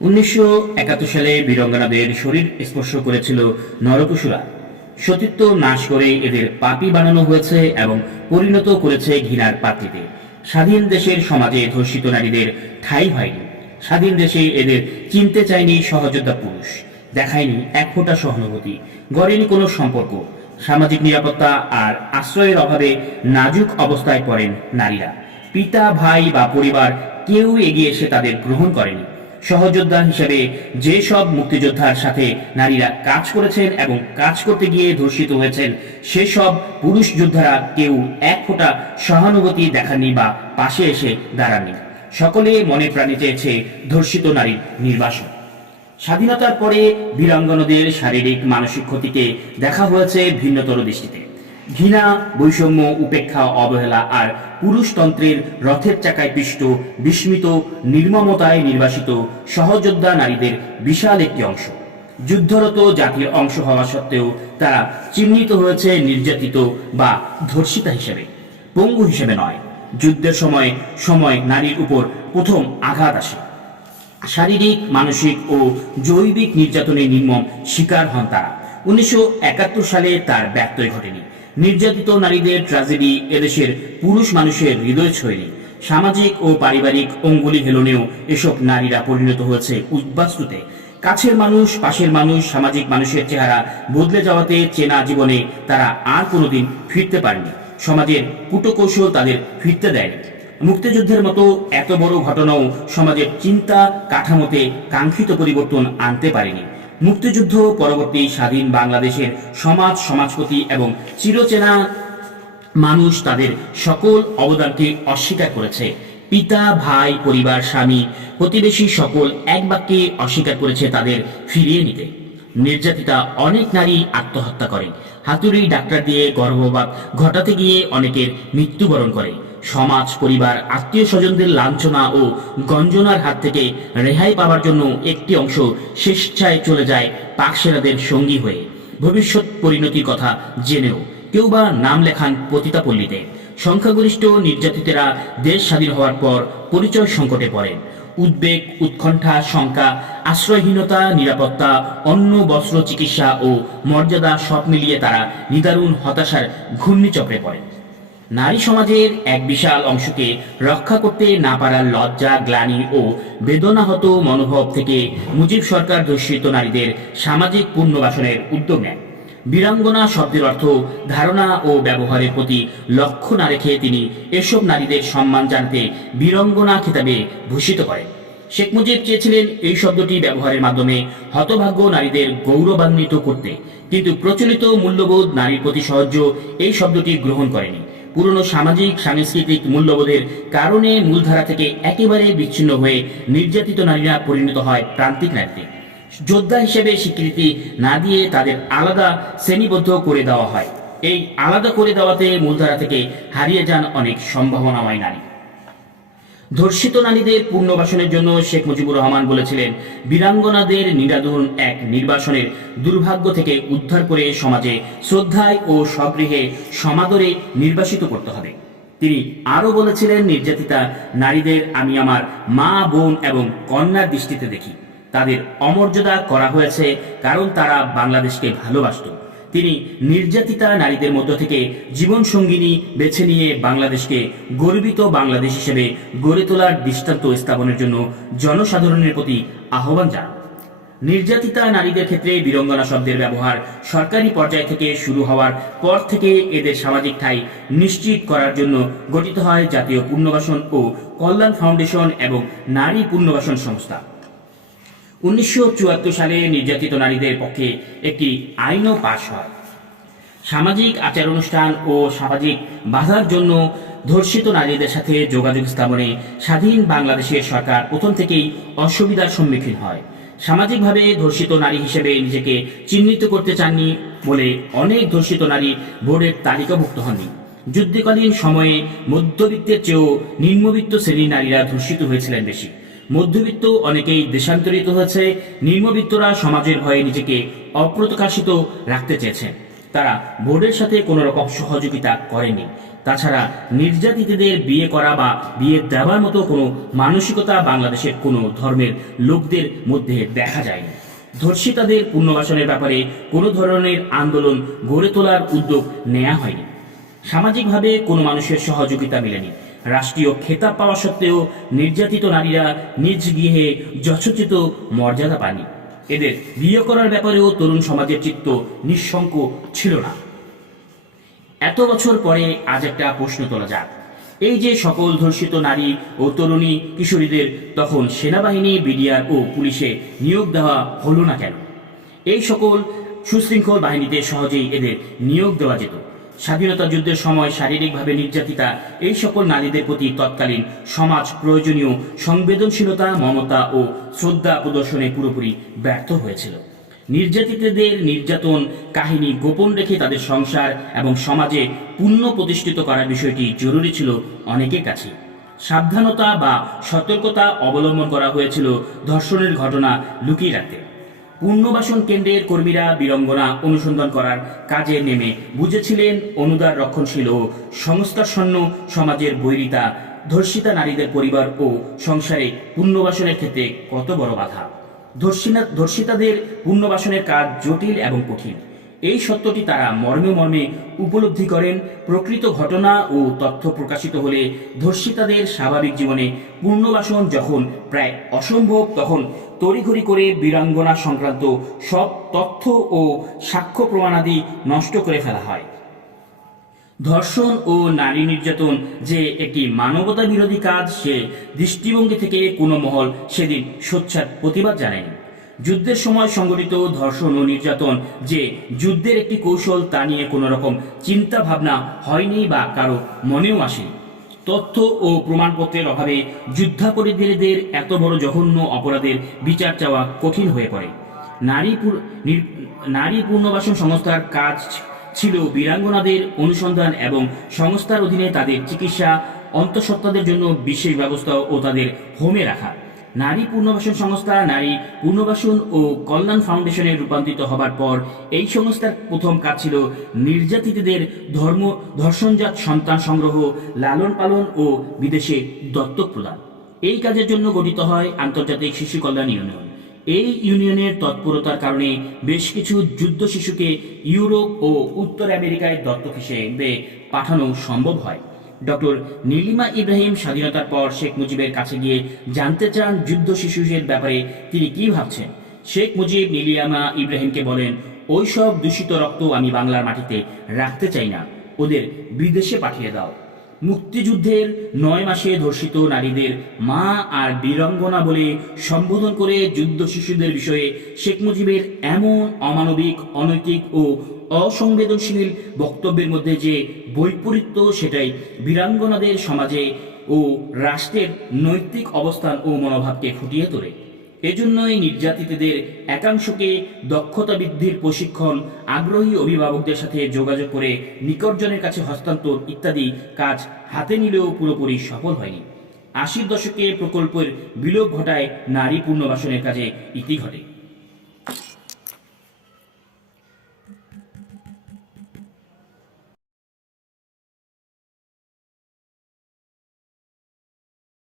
উনিশশো একাত্তর সালে বীরঙ্গনাদের শরীর স্পর্শ করেছিল নরপশুরা। সতীত্ব নাশ করে এদের পাপি বানানো হয়েছে এবং পরিণত করেছে ঘৃণার পাত্রীতে। স্বাধীন দেশের সমাজে ধর্ষিত নারীদের ঠাঁই হয়নি। স্বাধীন দেশে এদের চিনতে চায়নি সহযোদ্ধা পুরুষ। দেখায়নি এক ফোঁটা সহানুভূতি। গড়েনি কোনো সম্পর্ক। সামাজিক নিরাপত্তা আর আশ্রয়ের অভাবে নাজুক অবস্থায় পড়েন নারীরা। পিতা, ভাই বা পরিবার কেউ এগিয়ে এসে তাদের গ্রহণ করেনি। সহযোদ্ধা হিসেবে যেসব মুক্তিযোদ্ধার সাথে নারীরা কাজ করেছেন এবং কাজ করতে গিয়ে ধর্ষিত হয়েছেন সেসব পুরুষ যোদ্ধারা কেউ এক ফোঁটা সহানুভূতি দেখাননি বা পাশে এসে দাঁড়াননি। সকলে মনে প্রাণে চেয়েছে ধর্ষিত নারীর নির্বাসন। স্বাধীনতার পরে বীরাঙ্গনাদের শারীরিক, মানসিক ক্ষতিকে দেখা হয়েছে ভিন্নতর দৃষ্টিতে। ঘৃণা, বৈষম্য, উপেক্ষা, অবহেলা আর পুরুষতন্ত্রের রথের চাকায় পিষ্ট, বিস্মিত, নির্মমতায় নির্বাসিত সহযোদ্ধা নারীদের বিশাল একটি অংশ। যুদ্ধরত জাতির অংশ হওয়া সত্ত্বেও তারা চিহ্নিত হয়েছে নির্যাতিত বা ধর্ষিতা হিসেবে, পঙ্গু হিসেবে নয়। যুদ্ধের সময় সময় নারীর উপর প্রথম আঘাত আসে। শারীরিক, মানসিক ও জৈবিক নির্যাতনের নির্মম শিকার হন তারা। উনিশশো একাত্তর সালে তার ব্যত্যয় ঘটেনি। নির্যাতিত নারীদের ট্র্যাজেডি এদেশের পুরুষ মানুষের হৃদয় ছয়নি। সামাজিক ও পারিবারিক অঙ্গুলি হেলনেও এসব নারীরা পরিণত হয়েছে উদ্বাস্তুতে। কাছের মানুষ, পাশের মানুষ, সামাজিক মানুষের চেহারা বদলে যাওয়াতে চেনা জীবনে তারা আর কোনোদিন ফিরতে পারেনি। সমাজের কুটকৌশল তাদের ফিরতে দেয়নি। মুক্তিযুদ্ধের মতো এত বড় ঘটনাও সমাজের চিন্তা কাঠামোতে কাঙ্ক্ষিত পরিবর্তন আনতে পারেনি। মুক্তিযুদ্ধ পরবর্তী স্বাধীন বাংলাদেশের সমাজ, সমাজপতি এবং চিরচেনা মানুষ তাদের সকল অবদানকে অস্বীকার করেছে। পিতা, ভাই, পরিবার, স্বামী, প্রতিবেশী সকল এক বাক্যে অস্বীকার করেছে তাদের ফিরিয়ে নিতে। নির্যাতিতা অনেক নারী আত্মহত্যা করে। হাতুড়ি ডাক্তার দিয়ে গর্ভপাত ঘটাতে গিয়ে অনেকের মৃত্যুবরণ করে। সমাজ, পরিবার আত্মীয় স্বজনদের লাঞ্ছনা ও গঞ্জনার হাত থেকে রেহাই পাওয়ার জন্য একটি অংশ স্বেচ্ছায় চলে যায় পাকসেরাদের সঙ্গী হয়ে। ভবিষ্যৎ পরিণতির কথা জেনেও কেউ বা নাম লেখান পতিতাপল্লীতে। সংখ্যাগরিষ্ঠ নির্যাতিতেরা দেশ স্বাধীন হওয়ার পর পরিচয় সংকটে পড়েন। উদ্বেগ, উৎকণ্ঠা, শঙ্কা, আশ্রয়হীনতা, নিরাপত্তা, অন্ন, বস্ত্র, চিকিৎসা ও মর্যাদা সব মিলিয়ে তারা নিদারুণ হতাশার ঘূর্ণিচক্রে পড়েন। নারী সমাজের এক বিশাল অংশকে রক্ষা করতে না পারার লজ্জা, গ্লানি ও বেদনাহত মনোভাব থেকে মুজিব সরকার ধর্ষিত নারীদের সামাজিক পুনর্বাসনের উদ্যোগ নেন বীরাঙ্গনা শব্দের অর্থ ধারণা ও ব্যবহারের প্রতি লক্ষ্য না রেখে তিনি এসব নারীদের সম্মান জানতে বীরঙ্গনা খেতাবে ভূষিত করেন। শেখ মুজিব চেয়েছিলেন এই শব্দটি ব্যবহারের মাধ্যমে হতভাগ্য নারীদের গৌরবান্বিত করতে, কিন্তু প্রচলিত মূল্যবোধ নারীর প্রতি সহ্য এই শব্দটি গ্রহণ করেনি। পুরনো সামাজিক, সাংস্কৃতিক মূল্যবোধের কারণে মূলধারা থেকে একেবারে বিচ্ছিন্ন হয়ে নির্যাতিত নারীরা পরিণত হয় প্রান্তিক নারীতে। যোদ্ধা হিসেবে স্বীকৃতি না দিয়ে তাদের আলাদা শ্রেণীবদ্ধ করে দেওয়া হয়। এই আলাদা করে দেওয়াতে মূলধারা থেকে হারিয়ে যান অনেক সম্ভাবনাময় নারী। ধর্ষিত নারীদের পুনর্বাসনের জন্য শেখ মুজিবুর রহমান বলেছিলেন, বীরাঙ্গনাদের নিরাদন এক নির্বাসনের দুর্ভাগ্য থেকে উদ্ধার করে সমাজে শ্রদ্ধায় ও স্বগৃহে সমাদরে নির্বাসিত করতে হবে। তিনি আরও বলেছিলেন, নির্যাতিতা নারীদের আমি আমার মা, বোন এবং কন্যার দৃষ্টিতে দেখি। তাদের অমর্যাদা করা হয়েছে কারণ তারা বাংলাদেশকে ভালোবাসত। তিনি নির্যাতিতা নারীদের মধ্য থেকে জীবন সঙ্গিনী বেছে নিয়ে বাংলাদেশকে গর্বিত বাংলাদেশ হিসেবে গড়ে তোলার দৃষ্টান্ত স্থাপনের জন্য জনসাধারণের প্রতি আহ্বান জানান। নির্যাতিতা নারীদের ক্ষেত্রে বীরঙ্গনা শব্দের ব্যবহার সরকারি পর্যায় থেকে শুরু হওয়ার পর থেকে এদের সামাজিক ঠাই নিশ্চিত করার জন্য গঠিত হয় জাতীয় পুনর্বাসন ও কল্যাণ ফাউন্ডেশন এবং নারী পুনর্বাসন সংস্থা। উনিশশো চুয়াত্তর সালে নির্যাতিত নারীদের পক্ষে একটি আইনও পাশ হয়। সামাজিক আচার অনুষ্ঠান ও সামাজিক বাধার জন্য ধর্ষিত নারীদের সাথে যোগাযোগ স্থাপনে স্বাধীন বাংলাদেশের সরকার প্রথম থেকেই অসুবিধার সম্মুখীন হয়। সামাজিকভাবে ধর্ষিত নারী হিসেবে নিজেকে চিহ্নিত করতে চাননি বলে অনেক ধর্ষিত নারী বোর্ডের তালিকাভুক্ত হননি। যুদ্ধকালীন সময়ে মধ্যবিত্তের চেয়েও নিম্নবিত্ত শ্রেণির নারীরা ধর্ষিত হয়েছিলেন বেশি। মধ্যবিত্ত অনেকেই দেশান্তরিত হয়েছে, নিম্নবিত্তরা সমাজের ভয়ে নিজেকে অপ্রকাশিত রাখতে চেয়েছেন তারা বোর্ডের সাথে কোনো রকম সহযোগিতা করেনি। তাছাড়া নির্যাতিতদের বিয়ে করা বা বিয়ে দেওয়ার মতো কোনো মানসিকতা বাংলাদেশের কোনো ধর্মের লোকদের মধ্যে দেখা যায়নি। ধর্ষিতাদের পুনর্বাসনের ব্যাপারে কোনো ধরনের আন্দোলন গড়ে তোলার উদ্যোগ নেওয়া হয়নি। সামাজিকভাবে কোনো মানুষের সহযোগিতা মেলেনি। রাষ্ট্রীয় খেতাব পাওয়া সত্ত্বেও নির্যাতিত নারীরা নিজ গৃহে যথোচিত মর্যাদা পাননি এদের বিয়ে করার ব্যাপারেও তরুণ সমাজের চিত্ত নিঃশঙ্ক ছিল না। এত বছর পরে আজ একটা প্রশ্ন তোলা যাক। এই যে সকল ধর্ষিত নারী ও তরুণী কিশোরীদের তখন সেনাবাহিনী, বিডিআর ও পুলিশে নিয়োগ দেওয়া হলো না কেন? এই সকল সুশৃঙ্খল বাহিনীতে সহজেই এদের নিয়োগ দেওয়া যেত। স্বাধীনতা যুদ্ধের সময় শারীরিকভাবে নির্যাতিতা, এই সকল নারীদের প্রতি তৎকালীন সমাজ প্রয়োজনীয় সংবেদনশীলতা, মমতা ও শ্রদ্ধা প্রদর্শনে পুরোপুরি ব্যর্থ হয়েছিল। নির্যাতিতদের নির্যাতন কাহিনী গোপন রেখে তাদের সংসার এবং সমাজে পুণ্য প্রতিষ্ঠিত করার বিষয়টি জরুরি ছিল অনেকের কাছে। সাবধানতা বা সতর্কতা অবলম্বন করা হয়েছিল ধর্ষণের ঘটনা লুকিয়ে রাখতে। পুণ্যবাসন কেন্দ্রের কর্মীরা বীরঙ্গনা অনুসন্ধান করার কাজে নেমে বুঝেছিলেন অনুদার রক্ষণশীল ও সংস্কারসন্ন সমাজের বৈরিতা, ধর্ষিতা নারীদের পরিবার ও সংসারে পুণ্যবাসনের ক্ষেত্রে কত বড় বাধা। ধর্ষিনা, ধর্ষিতাদের পুণ্যবাসনের কাজ জটিল এবং কঠিন। এই সত্যটি তারা মর্মে মর্মে উপলব্ধি করেন, প্রকৃত ঘটনা ও তথ্য প্রকাশিত হলে ধর্ষিতাদের স্বাভাবিক জীবনে পুণ্যবাসন যখন প্রায় অসম্ভব, তখন তড়িঘড়ি করে বীরাঙ্গনা সংক্রান্ত সব তথ্য ও সাক্ষ্য প্রমাণাদি নষ্ট করে ফেলা হয়। ধর্ষণ ও নারী নির্যাতন যে একটি মানবতা বিরোধী কাজ, সে দৃষ্টিভঙ্গি থেকে কোনো মহল সেদিন সোচ্চার প্রতিবাদ জানায়নি। যুদ্ধের সময় সংগঠিত ধর্ষণ ও নির্যাতন যে যুদ্ধের একটি কৌশল তা নিয়ে কোনো রকম চিন্তা ভাবনা হয়নি বা কারও মনেও আসেনি। তথ্য ও প্রমাণপত্রের অভাবে যুদ্ধাপরাধীদের এত বড় জঘন্য অপরাধের বিচার চাওয়া কঠিন হয়ে পড়ে। নারী নারী পুনর্বাসন সংস্থার কাজ ছিল বীরাঙ্গনাদের অনুসন্ধান এবং সংস্থার অধীনে তাদের চিকিৎসা, অন্তঃসত্ত্বাদের জন্য বিশেষ ব্যবস্থা ও তাদের হোমে রাখা। নারী পুনর্বাসন সংস্থা, নারী পুনর্বাসন ও কল্যাণ ফাউন্ডেশনে রূপান্তরিত হবার পর এই সংস্থার প্রথম কাজ ছিল নির্যাতিতদের ধর্ম, ধর্ষণজাত সন্তান সংগ্রহ, লালন পালন ও বিদেশে দত্তক প্রদান। এই কাজের জন্য গঠিত হয় আন্তর্জাতিক শিশু কল্যাণ ইউনিয়ন। এই ইউনিয়নের তৎপরতার কারণে বেশ কিছু যুদ্ধ শিশুকে ইউরোপ ও উত্তর আমেরিকায় দত্তক হিসেবে পাঠানো সম্ভব হয়। ডক্টর নীলিমা ইব্রাহিম স্বাধীনতার পর শেখ মুজিবের কাছে গিয়ে জানতে চান যুদ্ধ শিশুদের ব্যাপারে তিনি কি ভাবছেন। শেখ মুজিব নীলিমা ইব্রাহিমকে বলেন, ওই সব দূষিত রক্ত আমি বাংলার মাটিতে রাখতে চাই না। ওদের বিদেশে পাঠিয়ে দাও। মুক্তিযুদ্ধের নয় মাসে ধর্ষিত নারীদের মা আর বীরঙ্গনা বলে সম্বোধন করে যুদ্ধ শিশুদের বিষয়ে শেখ মুজিবের এমন অমানবিক, অনৈতিক ও অসংবেদনশীল বক্তব্যের মধ্যে যে বৈপরীত্য, সেটাই বীরাঙ্গনাদের সমাজে ও রাষ্ট্রের নৈতিক অবস্থান ও মনোভাবকে ফুটিয়ে তোলে। এজন্যই নির্যাতিতদের একাংশকে দক্ষতা বৃদ্ধির প্রশিক্ষণ, আগ্রহী অভিভাবকদের সাথে যোগাযোগ করে নিকটজনের কাছে হস্তান্তর ইত্যাদি কাজ হাতে নিলেও পুরোপুরি সফল হয়নি। আশির দশকে প্রকল্পের বিলোপ ঘটায় নারী পুনর্বাসনের কাজে ইতি ঘটে।